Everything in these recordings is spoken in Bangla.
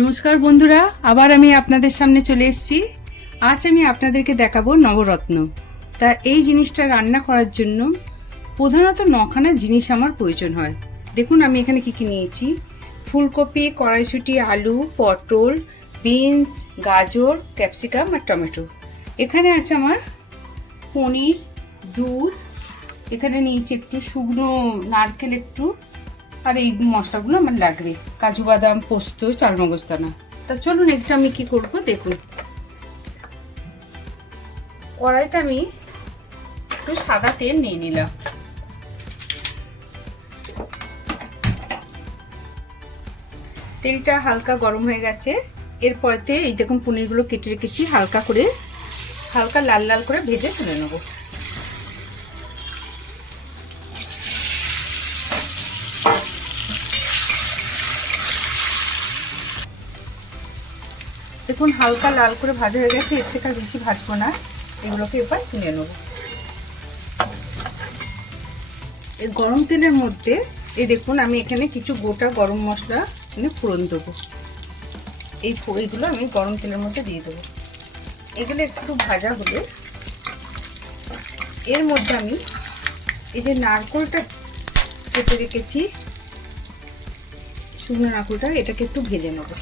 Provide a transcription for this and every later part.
নমস্কার বন্ধুরা, আবার আমি আপনাদের সামনে চলে এসেছি। আজ আমি আপনাদেরকে দেখাবো নবরত্ন। তা এই জিনিসটা রান্না করার জন্য প্রধানত নখানা জিনিস আমার প্রয়োজন হয়। দেখুন আমি এখানে কি কি নিয়েছি: ফুলকপি, কড়াইশুঁটি, আলু, পটল, বিনস, গাজর, ক্যাপসিকাম আর টমেটো। এখানে আছে আমার পনির, দুধ, এখানে নিয়েছি একটু শুকনো নারকেল একটু, আর এই মশলাগুলো আমার লাগবে: কাজু বাদাম, পোস্ত, চালমগজ দানা। তা চলুন এটা আমি কি করব দেখুন। কড়াইতে আমি একটু সাদা তেল নিয়ে নিলাম। তেলটা হালকা গরম হয়ে গেছে। এরপরেতে এই দেখুন পনিরগুলো কেটে রেখেছি, হালকা লাল লাল করে ভেজে তুলে নেব। দেখুন হালকা লাল করে ভাজা হয়ে গেছে, এর থেকে আর বেশি ভাজবো না। এগুলোকে এবার তুলে নেব। এই গরম তেলের মধ্যে এই দেখুন আমি এখানে কিছু গোটা গরম মশলা ফোড়ন দেবো। এইগুলো আমি গরম তেলের মধ্যে দিয়ে দেবো। এগুলো একটু ভাজা হলে এর মধ্যে আমি এই যে নারকেলটা কেটে রেখেছি, শুকনো নারকেলটা, এটাকে একটু ভেজে নেব।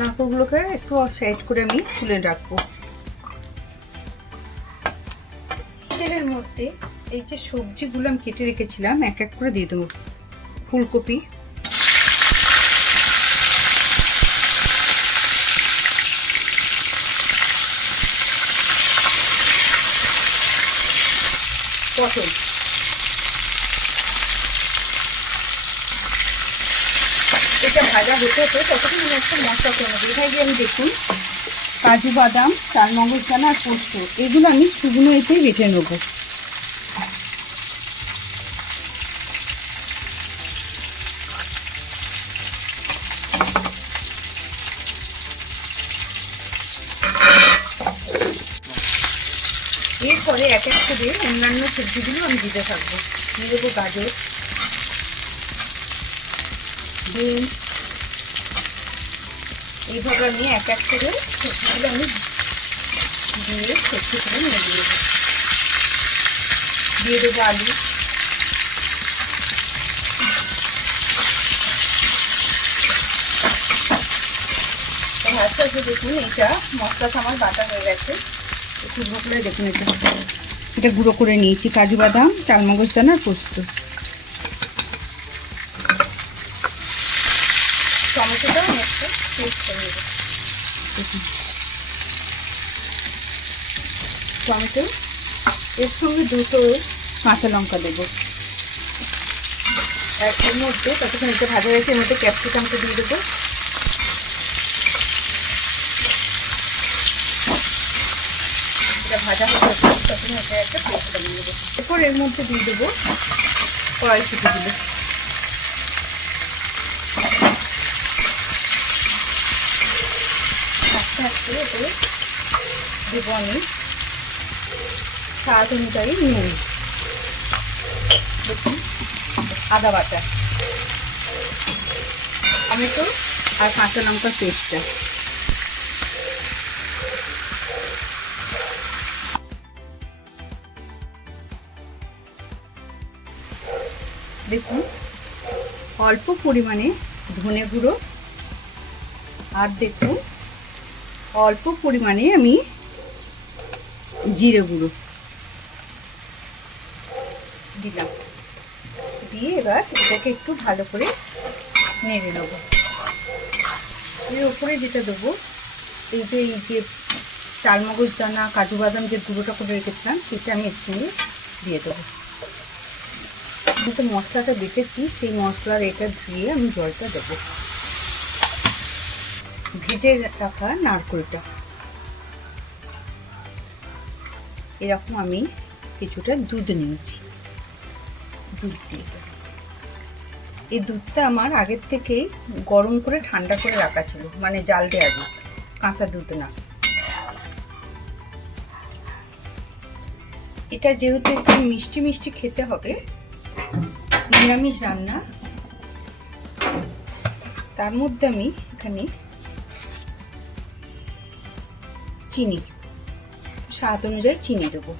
নারকেলগুলোকে একটু সাইড করে আমি তুলে রাখবো। তেলের মধ্যে এই যে সবজিগুলো আমি কেটে রেখেছিলাম এক এক করে দিয়ে দেবো। ফুলকপি, পটল, এটা ভাজা হতে হতে ততক্ষণ আমি একটা মশলা করে নেবো। এখানে গিয়ে আমি দেখুন কাজু বাদাম, চালমগজ দানা আর পোস্ত, এগুলো আমি শুকনো এতেই বেটে নেবো। এরপরে এক এক করে অন্যান্য সবজিগুলো আমি দিতে থাকবো। দিয়ে দেবো গাজর, বিনস, এইভাবে আমি এক এক করে সবজিগুলো আমি দিয়ে সবজি করে নিয়ে দিয়ে দেবো আলু, আস্তে আস্তে দেখুন এটা মশলাটা আমার বাটা হয়ে গেছে। গুঁড়ো করে দেখুন এটা গুঁড়ো করে নিয়েছি কাজু বাদাম, চালমগজ দানা আর পোস্ত। টমেটোটা আমি একটা পেস্ট করে নেব। টমেটো, এর সঙ্গে দুটো কাঁচা লঙ্কা দেবো। এর মধ্যে ততক্ষণ এটা ভাজা গেছে, এর মধ্যে ক্যাপসিকামটা দিয়ে দেবো। এটা ভাজা হয়ে গেছে, তখন এটা একটা পেস্ট বানিয়ে দেবো। এরপর এর মধ্যে দিয়ে দেবো কড়াইশুঁটিগুলো। আস্তে আস্তে এতে দেবো আমি স্বাদ অনুযায়ী নুন, দেখুন আদা বাটা, টমেটো আর কাঁচা লঙ্কার পেস্টটা। দেখুন অল্প পরিমাণে ধনে গুঁড়ো, আর দেখুন অল্প পরিমাণে আমি জিরে গুঁড়ো দিলাম। দিয়ে এবার এটাকে একটু ভালো করে নেড়ে নেবো। এর উপরে যেটা দেবো এই যে চালমগজ দানা, কাজু বাদাম যে গুঁড়োটা করে রেখেছিলাম সেটা আমি এর সঙ্গে দিয়ে দেবো। কিন্তু মশলাটা বেটেছি সেই মশলার এটা ধুয়ে আমি জলটা দেবো। ভেজে রাখা নারকেলটা এরকম আমি কিছুটা দুধ নিয়েছি, দুধ দিয়ে দেবো। এই দুধটা আমার আগের থেকেই গরম করে ঠান্ডা করে রাখা ছিল, মানে জাল দেওয়া দুধ, কাঁচা দুধ না। এটা যেহেতু একটু মিষ্টি মিষ্টি খেতে হবে, নিরামিষ রান্না, তার মধ্যে আমি এখানে চিনি, স্বাদ অনুযায়ী চিনি দেবো।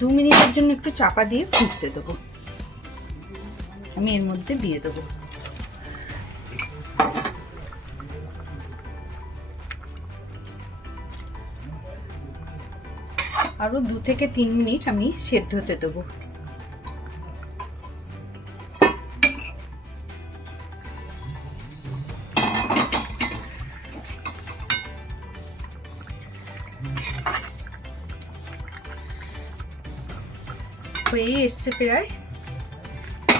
2 মিনিটের জন্য একটু চাপা দিয়ে ফুটতে দেবো। আমি এর মধ্যে দিয়ে দেবো আরো 2 থেকে 3 মিনিট আমি সেদ্ধ হতে দেবো। হয়ে এসছে প্রায়।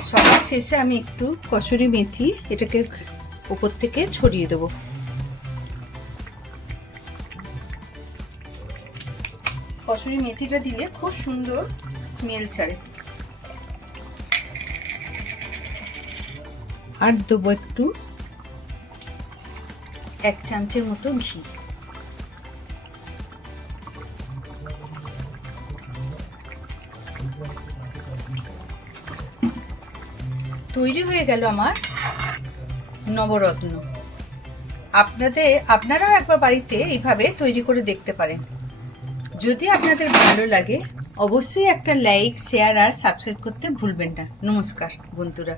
সবার শেষে আমি একটু কসুরি মেথি এটাকে উপর থেকে ছড়িয়ে দেবো। কসুরি মেথিটা দিলে খুব সুন্দর স্মেল ছাড়ে। আর দেবো একটু 1 চামচের মতো ঘি। তৈরি হয়ে গেল আমার নবরত্ন। আপনারাও একবার বাড়িতে এইভাবে তৈরি করে দেখতে পারেন। যদি আপনাদের ভালো লাগে অবশ্যই একটা লাইক, শেয়ার আর সাবস্ক্রাইব করতে ভুলবেন না। নমস্কার বন্ধুরা।